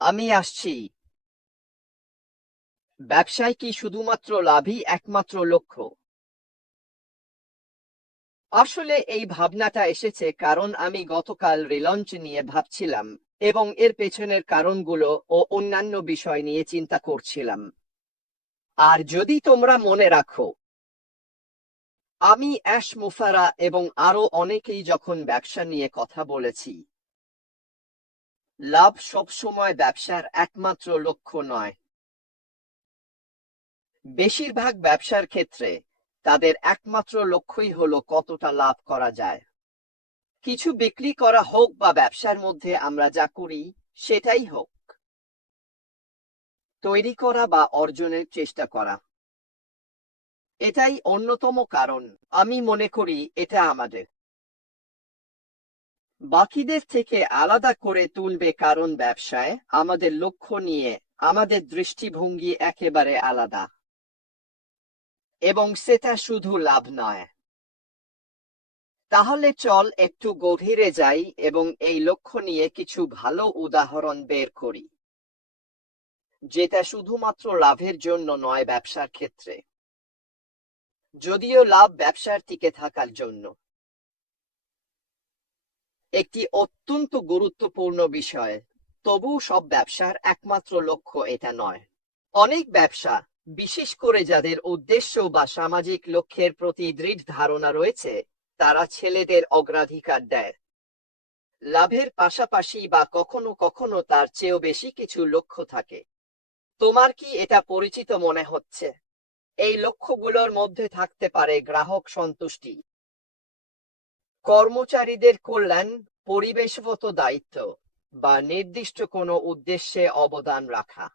আমি আসছি। ব্যবসায় কি শুধুমাত্র লাভই একমাত্র লক্ষ্য? আসলে এই ভাবনাটা এসেছে কারণ আমি গতকাল রিলঞ্চ নিয়ে ভাবছিলাম এবং এর পেছনের কারণগুলো ও অন্যান্য বিষয় নিয়ে চিন্তা করছিলাম। আর যদি তোমরা মনে রাখো, আমি অ্যাশ মুফারা এবং আরো অনেকেই যখন ব্যবসা নিয়ে কথা বলেছি, লাভ সবসময় ব্যবসার একমাত্র লক্ষ্য নয়। বেশিরভাগ ব্যবসার ক্ষেত্রে তাদের একমাত্র লক্ষ্যই হলো কতটা লাভ করা যায়। কিছু বিক্রি করা হোক বা ব্যবসার মধ্যে আমরা যা করি সেটাই হোক, তৈরি করা বা অর্জনের চেষ্টা করা, এটাই অন্যতম কারণ। আমি মনে করি এটা আমাদের বাকিদের থেকে আলাদা করে তুলবে কারণ ব্যবসায় আমাদের লক্ষ্য নিয়ে আমাদের দৃষ্টিভঙ্গি একেবারে আলাদা, এবং সেটা শুধু লাভ নয়। তাহলে চল একটু গভীরে যাই এবং এই লক্ষ্য নিয়ে কিছু ভালো উদাহরণ বের করি, যেটা শুধুমাত্র লাভের জন্য নয় ব্যবসার ক্ষেত্রে, যদিও লাভ ব্যবসার টিকে থাকার জন্য একটি অত্যন্ত গুরুত্বপূর্ণ বিষয়। তবু সব ব্যবসার একমাত্র লক্ষ্য এটা নয়। অনেক ব্যবসা, বিশেষ করে যাদের উদ্দেশ্য বা সামাজিক লক্ষ্যের প্রতি দৃঢ় ধারণা রয়েছে, তারা ছেলেদের অগ্রাধিকার দেয় লাভের পাশাপাশি বা কখনো কখনো তার চেয়েও বেশি কিছু লক্ষ্য থাকে। তোমার কি এটা পরিচিত মনে হচ্ছে? এই লক্ষ্যগুলোর মধ্যে থাকতে পারে গ্রাহক সন্তুষ্টি, কর্মচারীদের কল্যাণ, পরিবেশগত দায়িত্ব, বা নির্দিষ্ট কোনো উদ্দেশ্যে অবদান রাখা।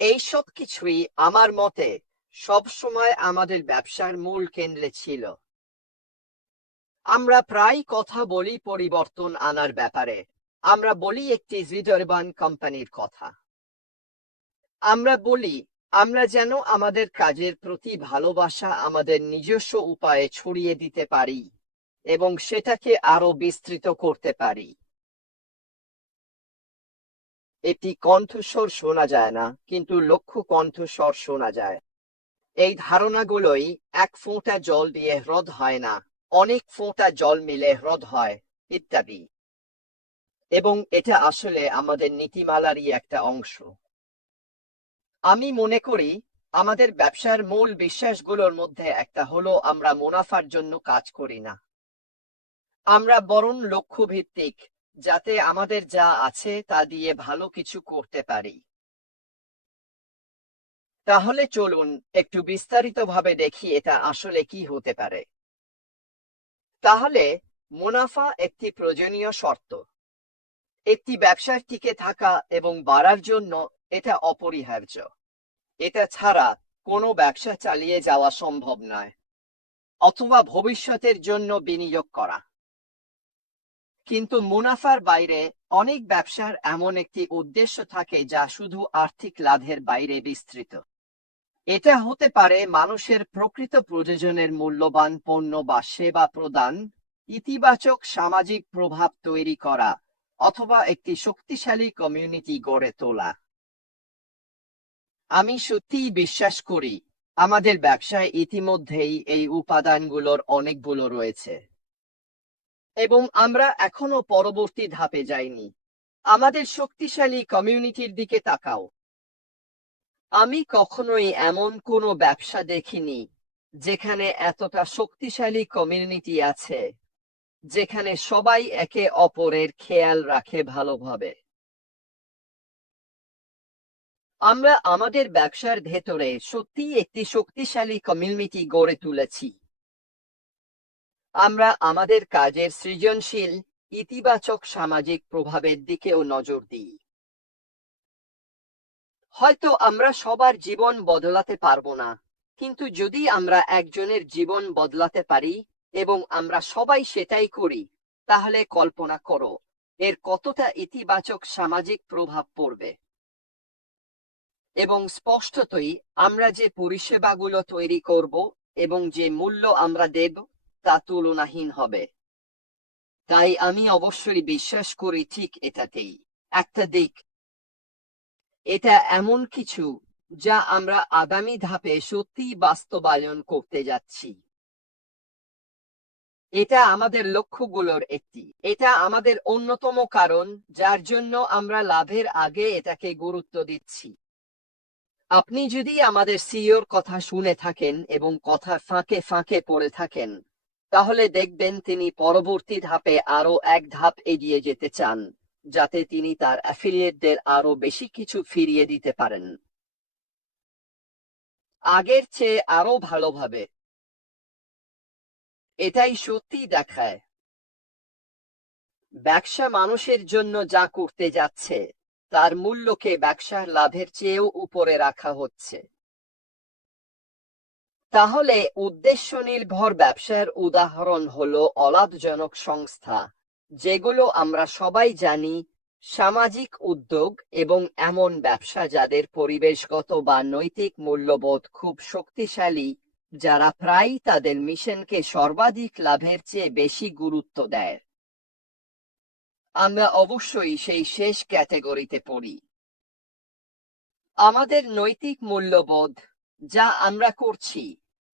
এই সব কিছুই আমার মতে সবসময় আমাদের ব্যবসার মূল কেন্দ্রে ছিল। আমরা প্রায় কথা বলি পরিবর্তন আনার ব্যাপারে। আমরা বলি একটি হৃদয়বান কোম্পানির কথা। আমরা বলি আমরা যেন আমাদের কাজের প্রতি ভালোবাসা আমাদের নিজস্ব উপায়ে ছড়িয়ে দিতে পারি এবং সেটাকে আরো বিস্তৃত করতে পারি। একটি কণ্ঠস্বর শোনা যায় না, কিন্তু লক্ষ কণ্ঠস্বর শোনা যায়। এই ধারণাগুলোই এক ফোঁটা জল দিয়ে হ্রদ হয় না, অনেক ফোঁটা জল মিলে হ্রদ হয়, ইত্যাদি। এবং এটা আসলে আমাদের নীতিমালারই একটা অংশ। আমি মনে করি আমাদের ব্যবসার মূল বিশ্বাসগুলোর মধ্যে একটা হলো আমরা মুনাফার জন্য কাজ করি না। আমরা বরং লক্ষ্য ভিত্তিক, যাতে আমাদের যা আছে তা দিয়ে ভালো কিছু করতে পারি। তাহলে চলুন একটু বিস্তারিতভাবে দেখি এটা আসলে কি হতে পারে। তাহলে মুনাফা একটি প্রয়োজনীয় শর্ত। একটি ব্যবসার টিকে থাকা এবং বাড়ার জন্য এটা অপরিহার্য। এটা ছাড়া কোনো ব্যবসা চালিয়ে যাওয়া সম্ভব নয়, অথবা ভবিষ্যতের জন্য বিনিয়োগ করা। কিন্তু মুনাফার বাইরে অনেক ব্যবসার এমন একটি উদ্দেশ্য থাকে যা শুধু আর্থিক লাভের বাইরে বিস্তৃত। এটা হতে পারে মানুষের প্রকৃত প্রয়োজনের মূল্যবান পণ্য বা সেবা প্রদান, ইতিবাচক সামাজিক প্রভাব তৈরি করা, অথবা একটি শক্তিশালী কমিউনিটি গড়ে তোলা। আমি সত্যিই বিশ্বাস করি আমাদের ব্যবসায় ইতিমধ্যেই এই উপাদানগুলোর অনেকগুলো রয়েছে, এবং আমরা এখনো পরবর্তী ধাপে যাইনি। আমাদের শক্তিশালী কমিউনিটির দিকে তাকাও। আমি কখনোই এমন কোনো ব্যবসা দেখিনি যেখানে এতটা শক্তিশালী কমিউনিটি আছে, যেখানে সবাই একে অপরের খেয়াল রাখে ভালোভাবে। আমরা আমাদের ব্যবসার ভেতরে সত্যিই একটি শক্তিশালী কমিউনিটি গড়ে তুলেছি। আমরা আমাদের কাজের সৃজনশীল, ইতিবাচক সামাজিক প্রভাবের দিকেও নজর দিই। হয়তো আমরা সবার জীবন বদলাতে পারবো না, কিন্তু যদি আমরা একজনের জীবন বদলাতে পারি এবং আমরা সবাই সেটাই করি, তাহলে কল্পনা করো এর কতটা ইতিবাচক সামাজিক প্রভাব পড়বে। এবং স্পষ্টতই আমরা যে পরিষেবাগুলো তৈরি করব এবং যে মূল্য আমরা দেব তা তুলনাহীন হবে। তাই আমি অবশ্যই বিশ্বাস করি ঠিক এটাতেই একটা দিক। এটা এমন কিছু যা আমরা আগামী ধাপে সত্যিই বাস্তবায়ন করতে যাচ্ছি। এটা আমাদের লক্ষ্যগুলোর একটি। এটা আমাদের অন্যতম কারণ যার জন্য আমরা লাভের আগে এটাকে গুরুত্ব দিচ্ছি। আপনি যদি আমাদের সিইওর কথা শুনে থাকেন এবং কথার ফাঁকে ফাঁকে পড়ে থাকেন, তাহলে দেখবেন তিনি পরবর্তী ধাপে আরো এক ধাপ এগিয়ে যেতে চান, যাতে তিনি তার অ্যাফিলিয়েটদের আরো বেশি কিছু ফিরিয়ে দিতে পারেন আগের চেয়ে আরো ভালোভাবে। এটাই সত্যি দেখায় ব্যবসা মানুষের জন্য যা করতে যাচ্ছে তার মূল্যকে ব্যবসার লাভের চেয়েও উপরে রাখা হচ্ছে। তাহলে উদ্দেশ্য নির্ভর ব্যবসার উদাহরণ হলো অলাভজনক সংস্থা, যেগুলো আমরা সবাই জানি, সামাজিক উদ্যোগ এবং এমন ব্যবসা যাদের পরিবেশগত বা নৈতিক মূল্যবোধ খুব শক্তিশালী, যারা প্রায়ই তাদের মিশনকে সর্বাধিক লাভের চেয়ে বেশি গুরুত্ব দেয়। আমরা অবশ্যই সেই শেষ ক্যাটাগরিতে পড়ি। আমাদের নৈতিক মূল্যবোধ, যা আমরা করছি,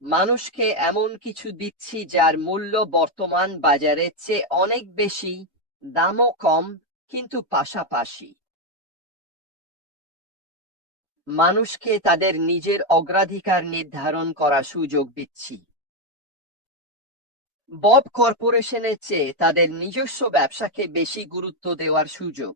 মানুষকে এমন কিছু দিচ্ছি যার মূল্য বর্তমান বাজারের চেয়ে অনেক বেশি, দামও কম, কিন্তু পাশাপাশি মানুষকে তাদের নিজের অগ্রাধিকার নির্ধারণ করার সুযোগ দিচ্ছি। বব কর্পোরেশনের চেয়ে তাদের নিজস্ব ব্যবসাকে বেশি গুরুত্ব দেওয়ার সুযোগ।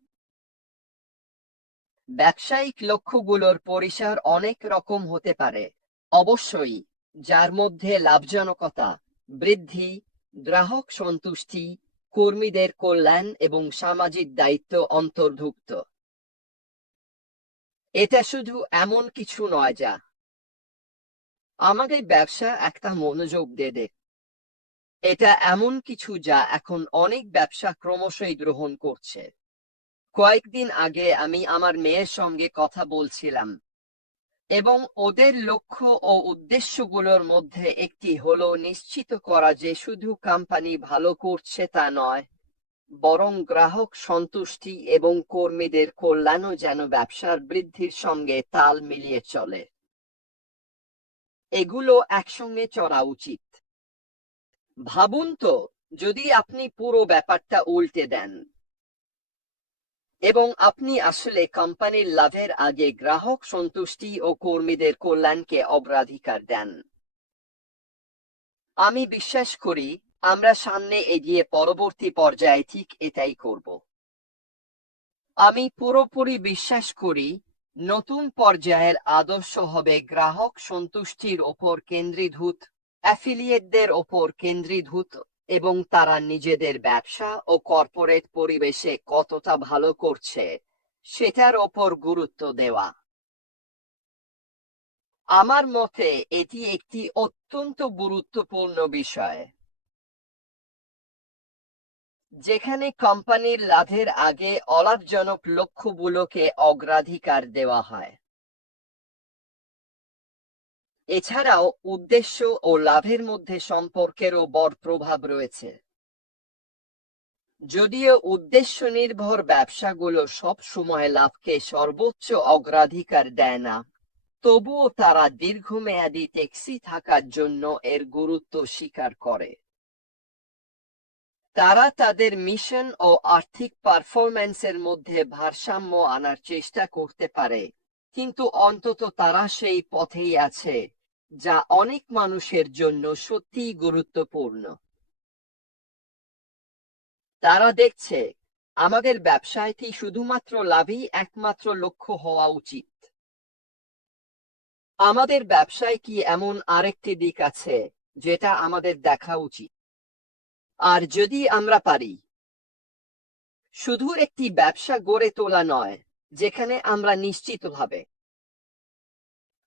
ব্যবসায়িক লক্ষ্যগুলোর পরিসর অনেক রকম হতে পারে, অবশ্যই, যার মধ্যে লাভজনকতা বৃদ্ধি, গ্রাহক সন্তুষ্টি, কর্মীদের কল্যাণ এবং সামাজিক দায়িত্ব অন্তর্ভুক্ত। এটা শুধু এমন কিছু নয় যা আমাদের ব্যবসা একটা মনোযোগ দেবে। এটা এমন কিছু যা এখন অনেক ব্যবসা ক্রমশই গ্রহণ করছে। কয়েকদিন আগে আমি আমার মেয়ের সঙ্গে কথা বলছিলাম, এবং ওদের লক্ষ্য ও উদ্দেশ্যগুলোর মধ্যে একটি হলো নিশ্চিত করা যে শুধু কোম্পানি ভালো করছে তা নয়, বরং গ্রাহক সন্তুষ্টি এবং কর্মীদের কল্যাণও যেন ব্যবসার বৃদ্ধির সঙ্গে তাল মিলিয়ে চলে। এগুলো একসঙ্গে চলা উচিত। ভাবুন তো, যদি আপনি পুরো ব্যাপারটা উল্টে দেন এবং আপনি আসলে কোম্পানির লাভের আগে গ্রাহক সন্তুষ্টি ও কর্মীদের কল্যাণকে অগ্রাধিকার দেন। আমি বিশ্বাস করি আমরা সামনে এগিয়ে পরবর্তী পর্যায়ে ঠিক এটাই করব। আমি পুরোপুরি বিশ্বাস করি নতুন পর্যায়ের আদর্শ হবে গ্রাহক সন্তুষ্টির ওপর কেন্দ্রীভূত, অ্যাফিলিয়েটদের ওপর কেন্দ্রীভূত, এবং তারা নিজেদের ব্যবসা ও কর্পোরেট পরিবেশে কতটা ভালো করছে সেটার ওপর গুরুত্ব দেওয়া। আমার মতে এটি একটি অত্যন্ত গুরুত্বপূর্ণ বিষয়, যেখানে কোম্পানির লাভের আগে অলাভজনক লক্ষ্যগুলোকে অগ্রাধিকার দেওয়া হয়। এছাড়াও উদ্দেশ্য ও লাভের মধ্যে সম্পর্কেরও বড় প্রভাব রয়েছে। যদিও উদ্দেশ্য নির্ভর ব্যবসাগুলো সব সময় লাভকে সর্বোচ্চ অগ্রাধিকার দেয় না, তবুও তারা দীর্ঘমেয়াদী টেকসই থাকার জন্য এর গুরুত্ব স্বীকার করে। তারা তাদের মিশন ও আর্থিক পারফরম্যান্সের মধ্যে ভারসাম্য আনার চেষ্টা করতে পারে, কিন্তু অন্তত তারা সেই পথেই আছে, যা অনেক মানুষের জন্য সত্যিই গুরুত্বপূর্ণ। তারা দেখছে আমাদের ব্যবসায়টি শুধুমাত্র লাভই একমাত্র লক্ষ্য হওয়া উচিত। আমাদের ব্যবসায় কি এমন আরেকটি দিক আছে যেটা আমাদের দেখা উচিত? আর যদি আমরা পারি শুধু একটি ব্যবসা গড়ে তোলা নয়, যেখানে আমরা নিশ্চিতভাবে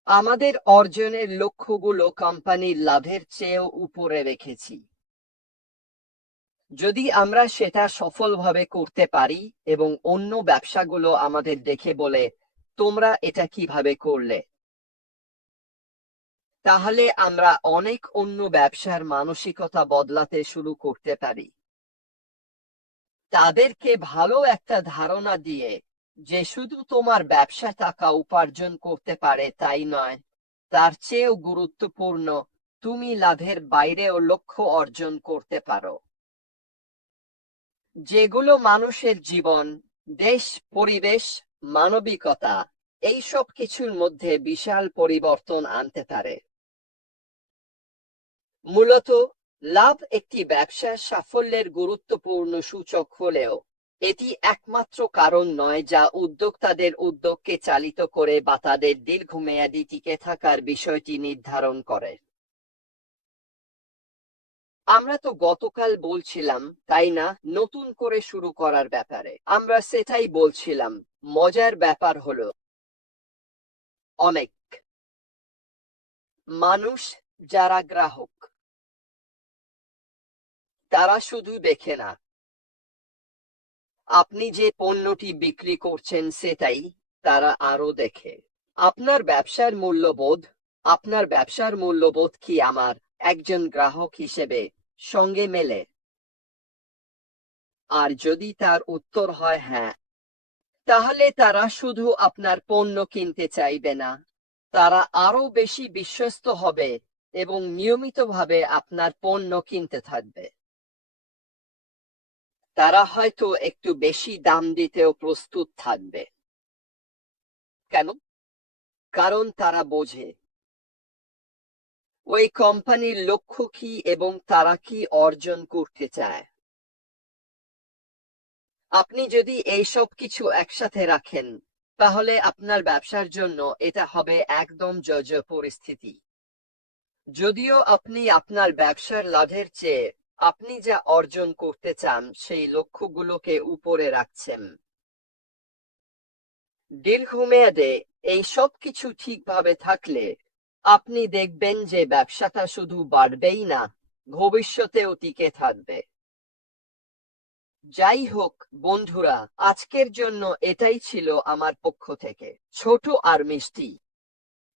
আমাদের অর্জনের লক্ষ্যগুলো কোম্পানির লাভের চেয়েও উপরে রেখেছি, যদি আমরা সেটা সফলভাবে করতে পারি এবং অন্য ব্যবসাগুলো আমাদের দেখে বলে, তোমরা এটা কিভাবে করলে, তাহলে আমরা অনেক অন্য ব্যবসার মানসিকতা বদলাতে শুরু করতে পারি। তাদেরকে ভালো একটা ধারণা দিয়ে যে শুধু তোমার ব্যবসা টাকা উপার্জন করতে পারে তাই নয়, তার চেয়েও গুরুত্বপূর্ণ তুমি লাভের বাইরেও লক্ষ্য অর্জন করতে পারো, যেগুলো মানুষের জীবন, দেশ, পরিবেশ, মানবিকতা এই সব কিছুর মধ্যে বিশাল পরিবর্তন আনতে পারে। মূলত লাভ একটি ব্যবসার সাফল্যের গুরুত্বপূর্ণ সূচক হলেও এটি একমাত্র কারণ নয় যা উদ্যোক্তাদের উদ্যোগকে চালিত করে বা তাদের দীর্ঘমেয়াদী টিকে থাকার বিষয়টি নির্ধারণ করে। আমরা তো গতকাল বলছিলাম, তাই না, নতুন করে শুরু করার ব্যাপারে। আমরা সেটাই বলছিলাম। মজার ব্যাপার হলো অনেক মানুষ যারা গ্রাহক, তারা শুধু দেখে না আপনি যে পণ্যটি বিক্রি করছেন সেটাই, তারা আরো দেখে আপনার ব্যবসার মূল্যবোধ। আপনার ব্যবসার মূল্যবোধ কি আমার একজন গ্রাহক হিসেবে সঙ্গে মেলে? আর যদি তার উত্তর হয় হ্যাঁ, তাহলে তারা শুধু আপনার পণ্য কিনতে চাইবে না, তারা আরো বেশি বিশ্বস্ত হবে এবং নিয়মিতভাবে আপনার পণ্য কিনতে থাকবে। তারা হয়তো একটু বেশি দাম দিতেও প্রস্তুত থাকবে। কেন? কারণ তারা বোঝে ওই কোম্পানির লক্ষ্য কি এবং তারা কি অর্জন করতে চায়। আপনি যদি এই সব কিছু একসাথে রাখেন, তাহলে আপনার ব্যবসার জন্য এটা হবে একদম জয় জয় পরিস্থিতি। যদিও আপনি আপনার ব্যবসার লাভের চেয়ে আপনি যা অর্জন করতে চান সেই লক্ষ্যগুলোকে উপরে রাখছেন। দীর্ঘমেয়াদে এই সব কিছু ঠিকভাবে থাকলে আপনি দেখবেন যে ব্যবসাটা শুধু বাড়বেই না, ভবিষ্যতেও টিকে থাকবে। যাই হোক বন্ধুরা, আজকের জন্য এটাই ছিল আমার পক্ষ থেকে, ছোট আর মিষ্টি।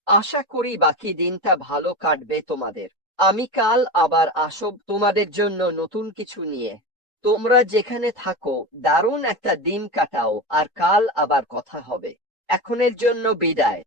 আশা করি বাকি দিনটা ভালো কাটবে তোমাদের। আমি কাল আবার আসব তোমাদের জন্য নতুন কিছু নিয়ে। তোমরা যেখানে থাকো দারুণ একটা দিন কাটাও, আর কাল আবার কথা হবে। এখনের জন্য বিদায়।